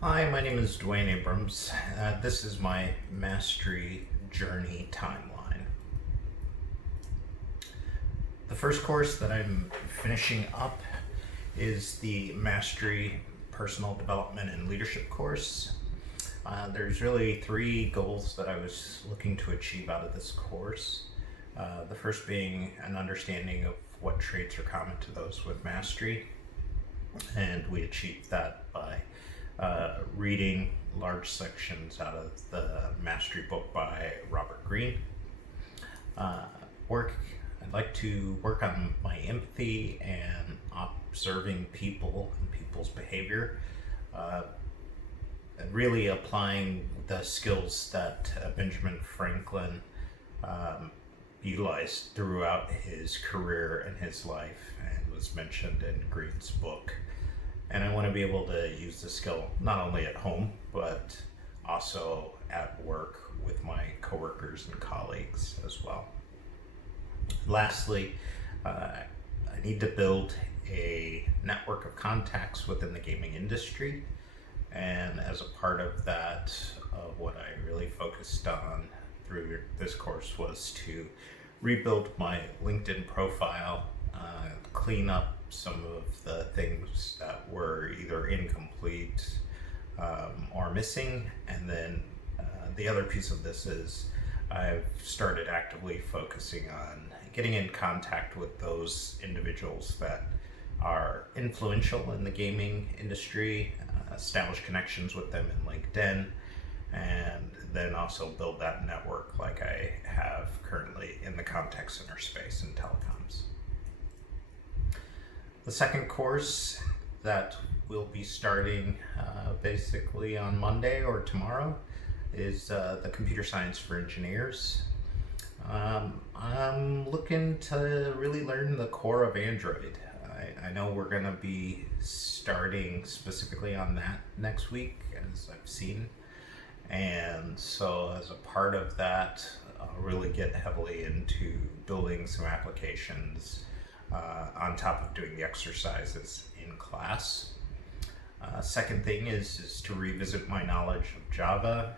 Hi, my name is Duane Abrams. This is my mastery journey timeline. The first course that I'm finishing up is the Mastery Personal Development and Leadership course. There's really three goals that I was looking to achieve out of this course. The first being an understanding of what traits are common to those with mastery, and we achieved that by reading large sections out of the Mastery book by Robert Greene. Uh, I'd like to work on my empathy and observing people and people's behavior, and really applying the skills that Benjamin Franklin utilized throughout his career and his life, and was mentioned in Greene's book. And I want to be able to use the skill not only at home, but also at work with my coworkers and colleagues as well. Lastly, I need to build a network of contacts within the gaming industry. And as a part of that, what I really focused on through this course was to rebuild my LinkedIn profile, clean up some of the things that were either incomplete or missing. And then the other piece of this is I've started actively focusing on getting in contact with those individuals that are influential in the gaming industry, establish connections with them in LinkedIn, and then also build that network like I have currently in the contact center space in telecoms. The second course that we'll be starting basically on Monday or tomorrow is the Computer Science for Engineers. I'm looking to really learn the core of Android. I know we're going to be starting specifically on that next week, as I've seen. And so, as a part of that, I'll really get heavily into building some applications on top of doing the exercises in class. Second thing is to revisit my knowledge of Java.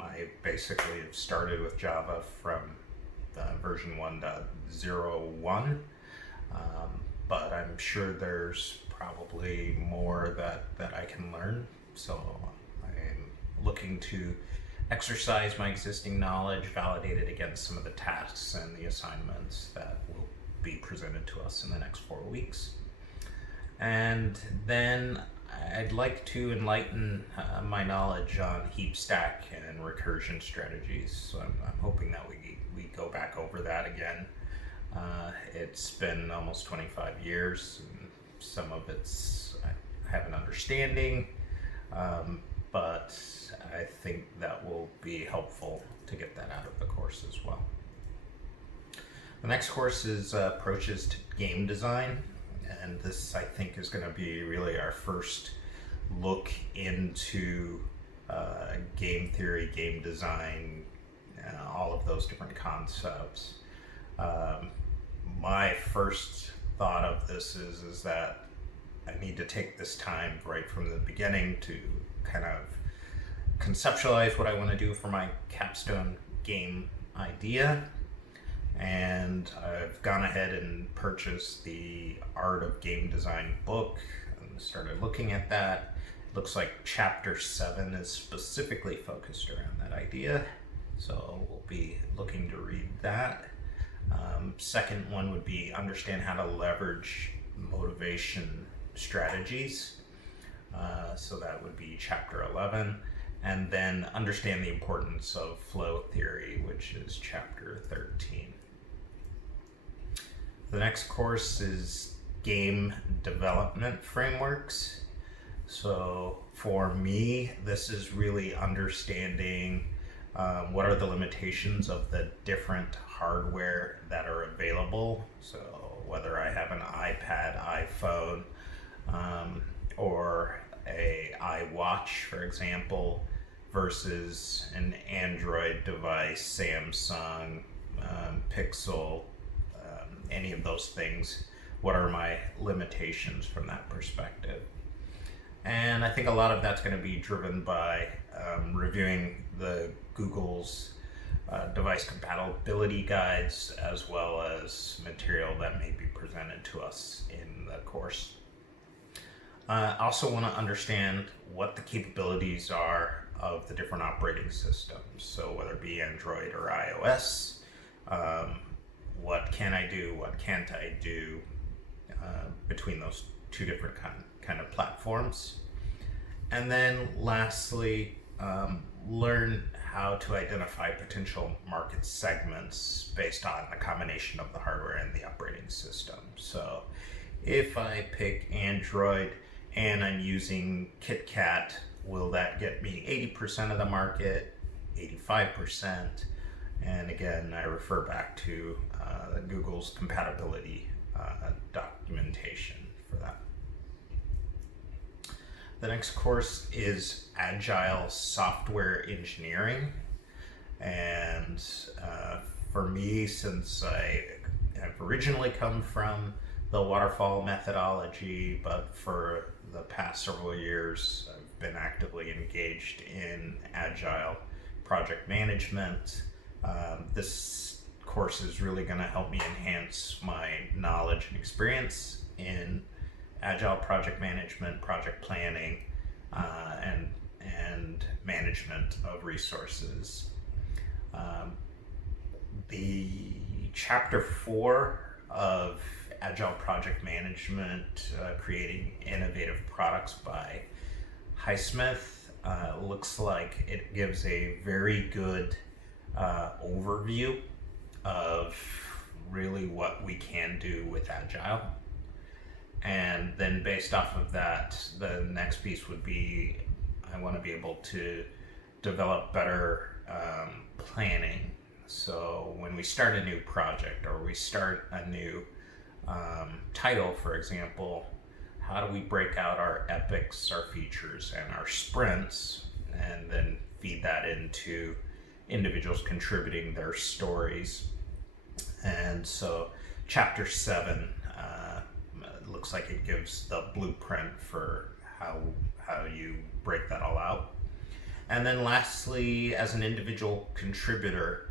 I basically have started with Java from version 1.01, but I'm sure there's probably more that I can learn. So I'm looking to exercise my existing knowledge, validate it against some of the tasks and the assignments that will be presented to us in the next 4 weeks. And then I'd like to enlighten my knowledge on heap stack and recursion strategies. So I'm hoping that we go back over that again. It's been almost 25 years, and some of it's I have an understanding, but I think that will be helpful to get that out of the course as well. The next course is Approaches to Game Design, and this I think is going to be really our first look into game theory, game design, all of those different concepts. My first thought of this is that I need to take this time right from the beginning to kind of conceptualize what I want to do for my capstone game idea. And I've gone ahead and purchased the Art of Game Design book and started looking at that. It looks like chapter 7 is specifically focused around that idea, so we'll be looking to read that. Second one would be understand how to leverage motivation strategies. So that would be chapter 11. And then understand the importance of flow theory, which is chapter 13. The next course is game development frameworks. So for me, this is really understanding what are the limitations of the different hardware that are available. So whether I have an iPad, iPhone, or a iWatch, for example, versus an Android device, Samsung, Pixel, any of those things. What are my limitations from that perspective? And I think a lot of that's going to be driven by reviewing the Google's device compatibility guides, as well as material that may be presented to us in the course. I also want to understand what the capabilities are of the different operating systems. So whether it be Android or iOS, what can I do, what can't I do between those two different kind of platforms. And then lastly, learn how to identify potential market segments based on the combination of the hardware and the operating system. So if I pick Android and I'm using KitKat, will that get me 80% of the market, 85%? And again, I refer back to Google's compatibility documentation for that. The next course is Agile Software Engineering. And for me, since I have originally come from the waterfall methodology, but for the past several years, I've been actively engaged in Agile project management. This course is really going to help me enhance my knowledge and experience in Agile project management, project planning, and management of resources. The chapter 4 of Agile Project Management, Creating Innovative Products by Highsmith, looks like it gives a very good overview of really what we can do with Agile. And then based off of that, the next piece would be, I want to be able to develop better planning. So when we start a new project or we start a new title, for example, how do we break out our epics, our features, and our sprints, and then feed that into individuals contributing their stories. And so chapter 7 looks like it gives the blueprint for how you break that all out. And then lastly, as an individual contributor,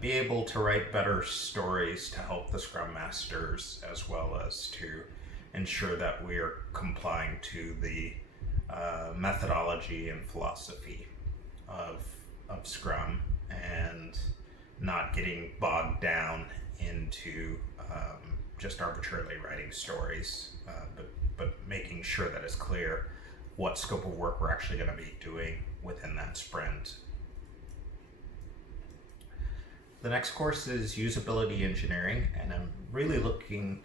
be able to write better stories to help the Scrum Masters, as well as to ensure that we are complying to the methodology and philosophy of Scrum, and not getting bogged down into just arbitrarily writing stories, but making sure that it's clear what scope of work we're actually going to be doing within that sprint. The next course is Usability Engineering, and I'm really looking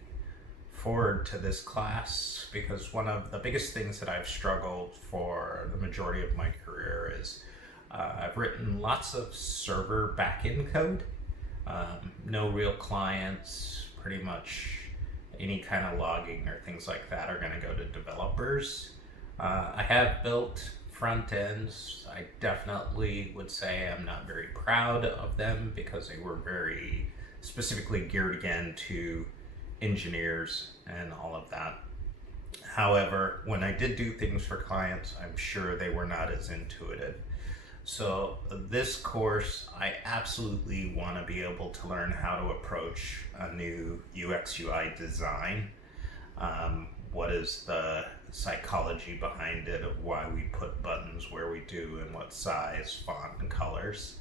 forward to this class because one of the biggest things that I've struggled for the majority of my career is I've written lots of server backend code, no real clients. Pretty much any kind of logging or things like that are going to go to developers. I have built front ends. I definitely would say I'm not very proud of them because they were very specifically geared again to engineers and all of that. However, when I did do things for clients, I'm sure they were not as intuitive. So this course, I absolutely want to be able to learn how to approach a new UX UI design. What is the psychology behind it of why we put buttons where we do and what size, font, and colors.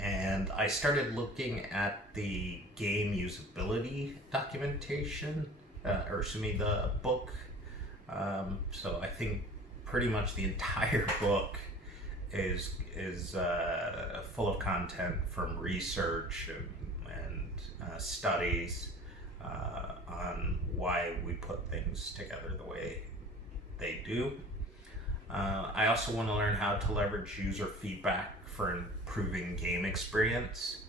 And I started looking at the game usability documentation, the book. So I think pretty much the entire book is full of content from research and studies on why we put things together the way they do. I also want to learn how to leverage user feedback for improving game experience.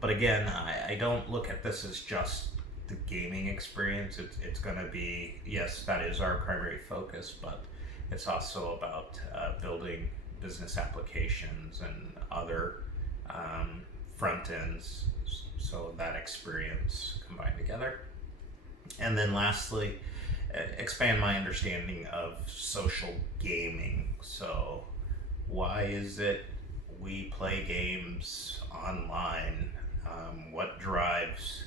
But again, I don't look at this as just the gaming experience. It's going to be, yes, that is our primary focus, but it's also about building business applications and other front ends, so that experience combined together. And then lastly, expand my understanding of social gaming. So, why is it we play games online? What drives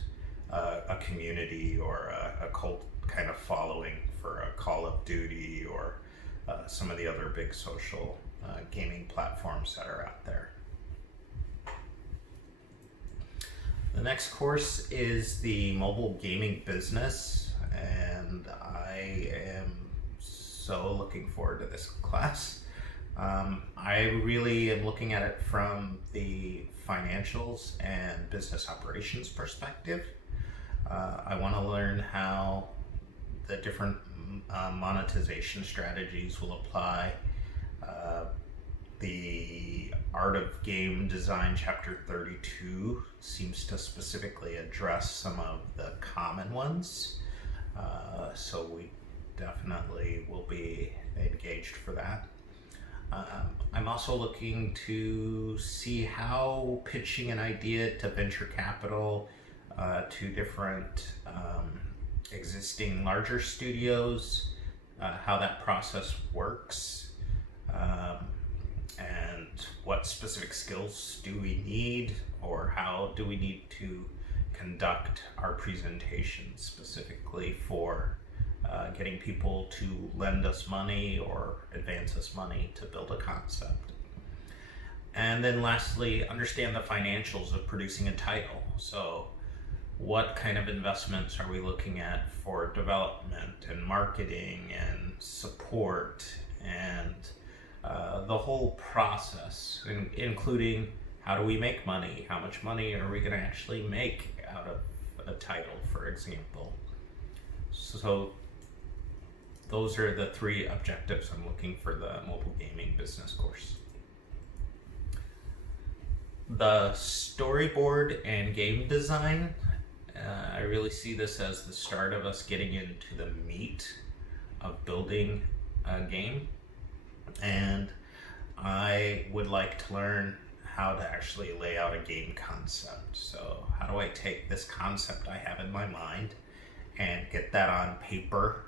a community or a cult kind of following for a Call of Duty or some of the other big social gaming platforms that are out there? The next course is the mobile gaming business, and I am so looking forward to this class. I really am looking at it from the financials and business operations perspective. I want to learn how the different monetization strategies will apply. The Art of Game Design Chapter 32 seems to specifically address some of the common ones. So we definitely will be engaged for that. I'm also looking to see how pitching an idea to venture capital, to different existing larger studios, how that process works, and what specific skills do we need, or how do we need to conduct our presentation specifically for getting people to lend us money or advance us money to build a concept. And then lastly, understand the financials of producing a title. So what kind of investments are we looking at for development and marketing and support and the whole process, including how do we make money? How much money are we going to actually make out of a title, for example? So those are the three objectives I'm looking for the mobile gaming business course. The storyboard and game design, I really see this as the start of us getting into the meat of building a game. And I would like to learn how to actually lay out a game concept. So how do I take this concept I have in my mind and get that on paper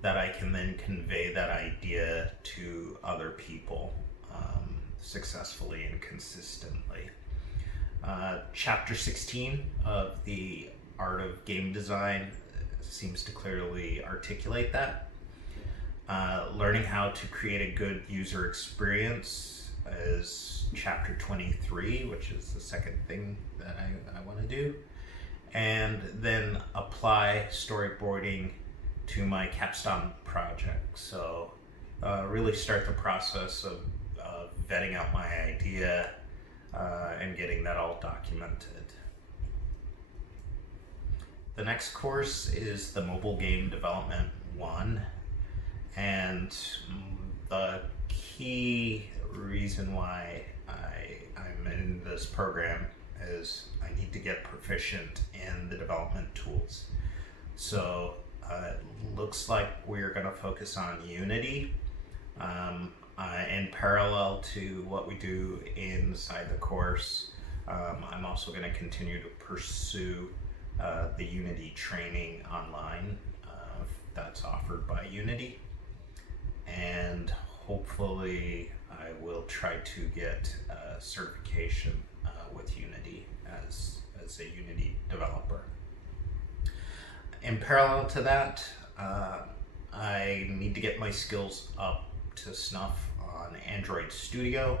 that I can then convey that idea to other people successfully and consistently. Chapter 16 of the Art of Game Design seems to clearly articulate that. Learning how to create a good user experience is chapter 23, which is the second thing that I want to do. And then apply storyboarding to my capstone project. So really start the process of vetting out my idea and getting that all documented. The next course is the Mobile Game Development 1. And the key reason why I'm in this program is I need to get proficient in the development tools. So it looks like we're going to focus on Unity in parallel to what we do inside the course. I'm also going to continue to pursue the Unity training online that's offered by Unity. And hopefully I will try to get certification with Unity as a Unity developer. In parallel to that, I need to get my skills up to snuff on Android Studio.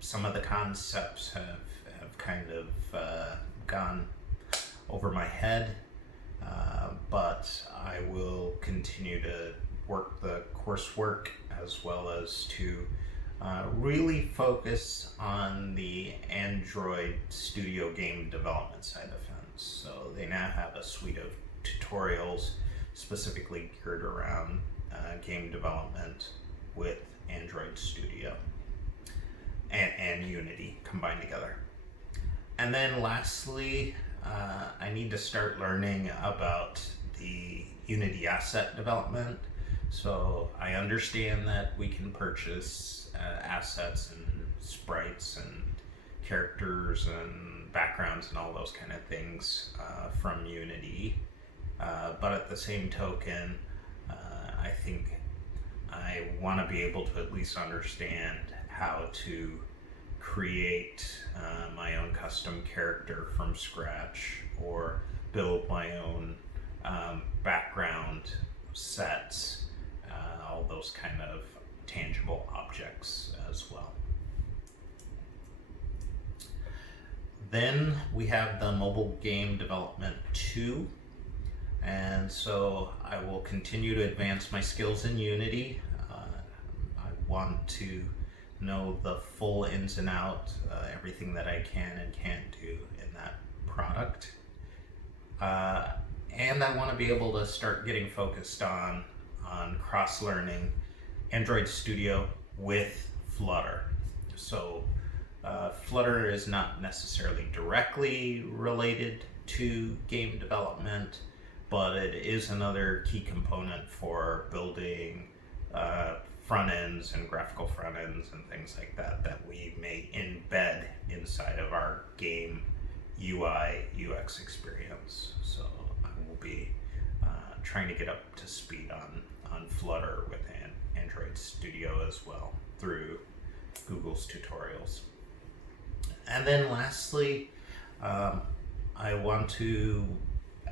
Some of the concepts have kind of gone over my head, but I will continue to work the coursework as well as to really focus on the Android Studio game development side of the fence. So they now have a suite of tutorials specifically geared around game development with Android Studio and Unity combined together. And then lastly, I need to start learning about the Unity asset development. So I understand that we can purchase assets and sprites and characters and backgrounds and all those kind of things from Unity. but at the same token, I think I want to be able to at least understand how to create my own custom character from scratch, or build my own background sets, all those kind of tangible objects as well. Then we have the mobile game development 2. And so I will continue to advance my skills in Unity. I want to know the full ins and outs, everything that I can and can't do in that product. And I want to be able to start getting focused on cross-learning Android Studio with Flutter. So Flutter is not necessarily directly related to game development, but it is another key component for building front ends and graphical front ends and things like that that we may embed inside of our game UI UX experience. So I will be trying to get up to speed on Flutter with Android Studio as well through Google's tutorials. And then lastly, I want to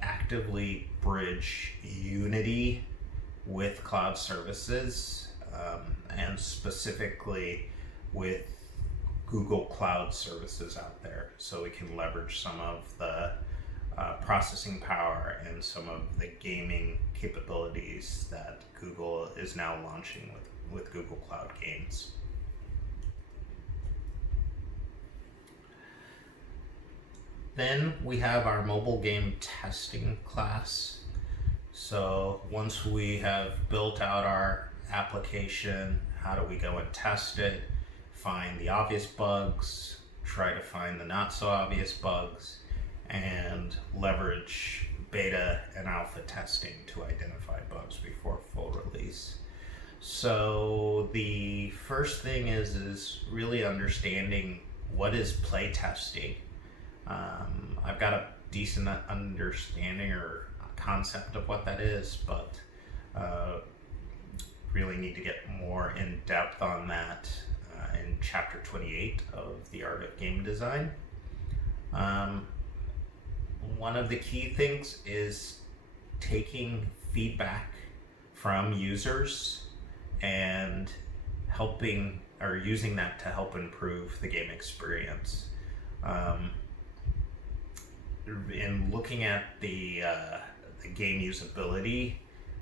actively bridge Unity with cloud services, and specifically with Google Cloud services out there, so we can leverage some of the processing power and some of the gaming capabilities that Google is now launching with Google Cloud Games. Then we have our mobile game testing class. So once we have built out our application, how do we go and test it, find the obvious bugs, try to find the not so obvious bugs, and leverage beta and alpha testing to identify bugs before full release. So the first thing is really understanding what is play testing. I've got a decent understanding or concept of what that is, but really need to get more in depth on that in chapter 28 of The Art of Game Design. One of the key things is taking feedback from users and helping or using that to help improve the game experience. In looking at the game usability,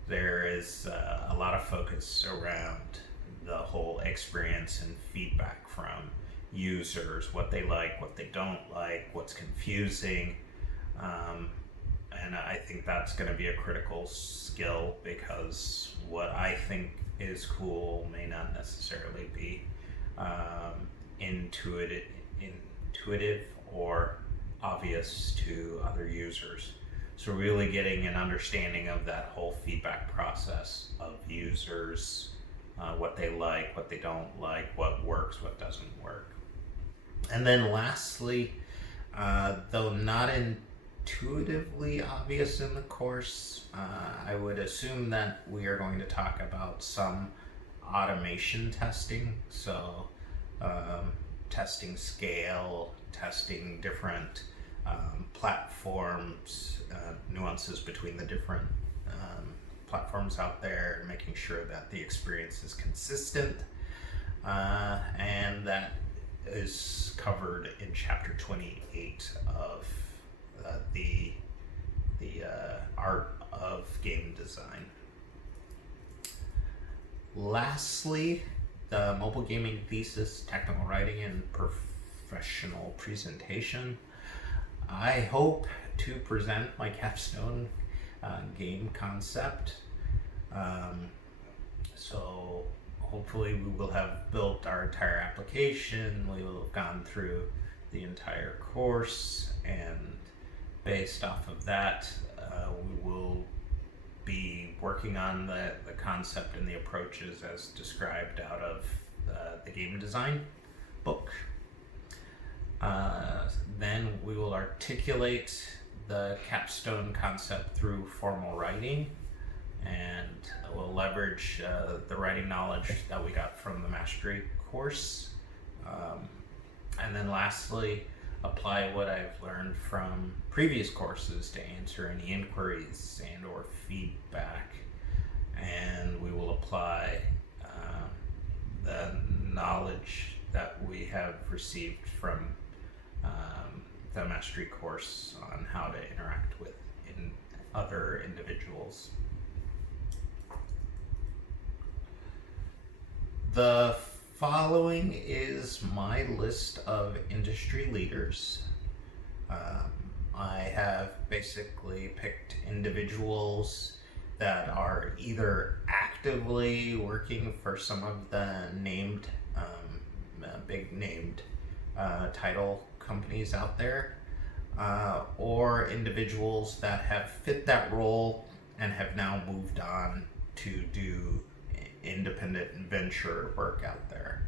there is a lot of focus around the whole experience and feedback from users, what they like, what they don't like, what's confusing. And I think that's going to be a critical skill, because what I think is cool may not necessarily be intuitive or obvious to other users. So really getting an understanding of that whole feedback process of users, what they like, what they don't like, what works, what doesn't work. And then lastly, though not intuitively obvious in the course, I would assume that we are going to talk about some automation testing. So testing scale, testing different platforms, nuances between the different platforms out there, making sure that the experience is consistent, and that is covered in chapter 28 of the Art of Game Design. Lastly, the mobile gaming thesis, technical writing, and professional presentation. I hope to present my capstone game concept. So hopefully we will have built our entire application, we will have gone through the entire course, and based off of that, we will be working on the concept and the approaches as described out of the game design book. Then we will articulate the capstone concept through formal writing, and we'll leverage the writing knowledge that we got from the mastery course. And then lastly, apply what I've learned from previous courses to answer any inquiries and or feedback. And we will apply the knowledge that we have received from the mastery course on how to interact with other individuals. The following is my list of industry leaders. I have basically picked individuals that are either actively working for some of the named, big named title companies out there, or individuals that have fit that role and have now moved on to do independent venture work out there.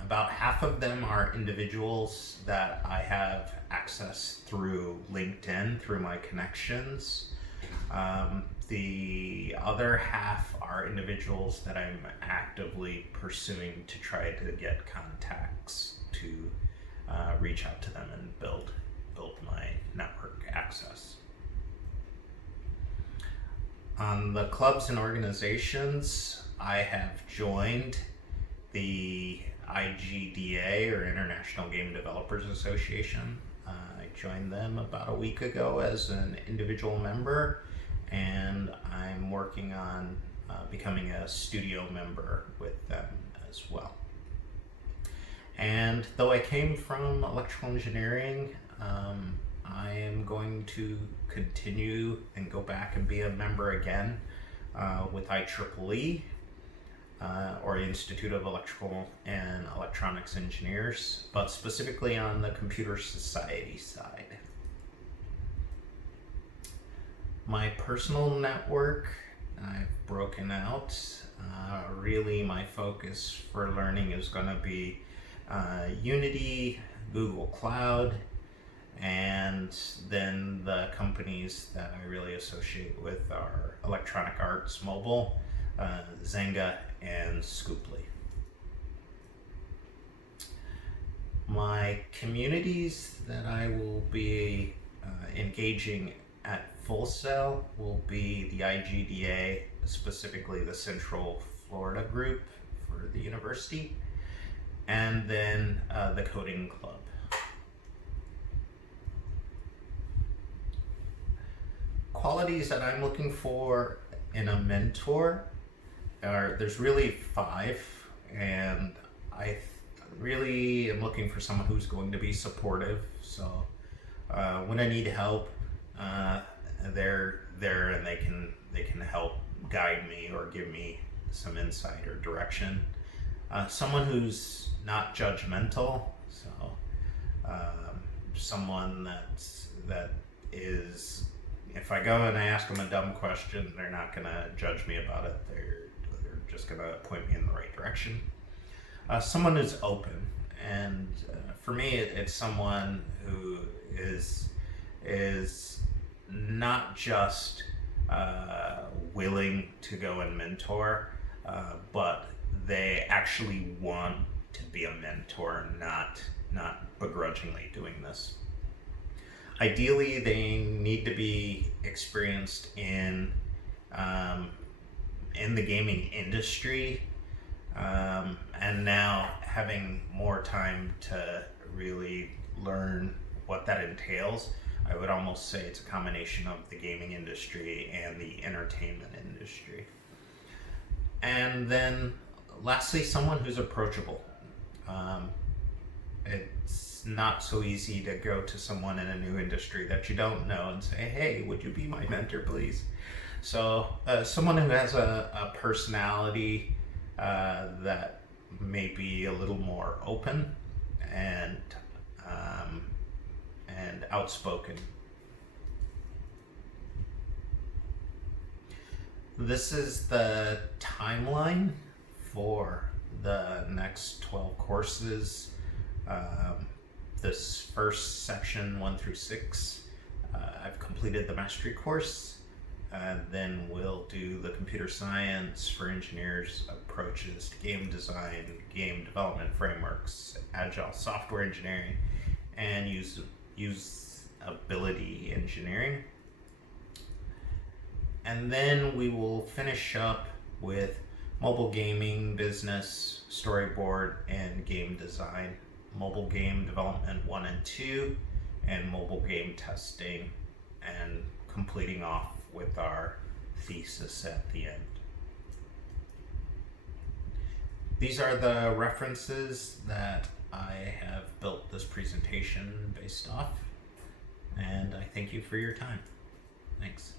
About half of them are individuals that I have access through LinkedIn, through my connections. The other half are individuals that I'm actively pursuing to try to get contacts to reach out to them and build my network access. On the clubs and organizations, I have joined the IGDA, or International Game Developers Association. I joined them about a week ago as an individual member, and I'm working on becoming a studio member with them as well. And though I came from electrical engineering, I am going to continue and go back and be a member again with IEEE, or Institute of Electrical and Electronics Engineers, but specifically on the Computer Society side. My personal network, I've broken out. Really my focus for learning is going to be Unity, Google Cloud, and then the companies that I really associate with are Electronic Arts Mobile, Zynga, and Scooply. My communities that I will be engaging at Full Sail will be the IGDA, specifically the Central Florida group for the university, and then the Coding Club. Qualities that I'm looking for in a mentor there's really 5, and I really am looking for someone who's going to be supportive. So when I need help, they're there and they can help guide me or give me some insight or direction. Someone who's not judgmental, so someone that is, if I go and I ask them a dumb question, they're not going to judge me about it. They're just going to point me in the right direction. Someone who's open, and for me, it's someone who is not just willing to go and mentor, but they actually want to be a mentor, not begrudgingly doing this. Ideally, they need to be experienced in the gaming industry, and now having more time to really learn what that entails. I would almost say it's a combination of the gaming industry and the entertainment industry. And then lastly, someone who's approachable. It's not so easy to go to someone in a new industry that you don't know and say, hey, would you be my mentor, please? So someone who has a personality that may be a little more open and outspoken. This is the timeline for the next 12 courses this first section 1 through 6. I've completed the mastery course, and then we'll do the computer science for engineers approaches to game design, game development frameworks, agile software engineering, and usability engineering. And then we will finish up with mobile gaming business, storyboard, and game design, mobile game development 1 and 2, and mobile game testing, and completing off with our thesis at the end. These are the references that I have built this presentation based off, and I thank you for your time. Thanks.